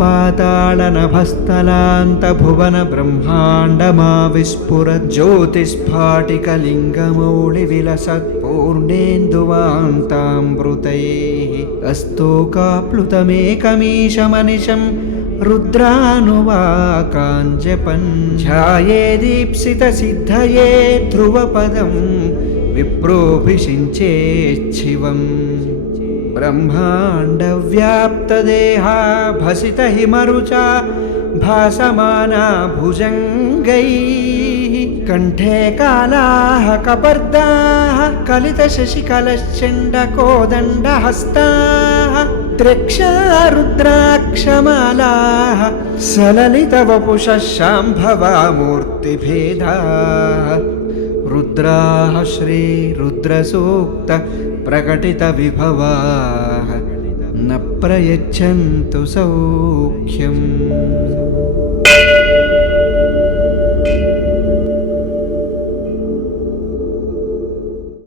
पातालनभस्थलान्तभुवन ब्रह्माण्डमा विस्फुरत् ज्योतिस्फाटिकलिङ्गमौलिविलसत्पूर्णेन्दुवान्तामृतैः अस्तोकाप्लुतमेकमीशमनिशं रुद्रानुवाकाञ्जपन् ध्याये दीप्सितसिद्धये ध्रुवपदं विप्रोऽभिषिञ्चेच्छिवम् ब्रह्माण्डव्याप्तदेहा भसितहिमरुचा भासमाना भुजङ्गैः कण्ठे कालाः कपर्दाः कलितशशिकलश्चण्डकोदण्डहस्ताः त्र्यक्षा रुद्राक्षमालाः सललितवपुषः शाम्भवा मूर्तिभेदाः रुद्राः श्रीरुद्रसूक्त प्रकटितविभवाः न प्रयच्छन्तु सौख्यम्।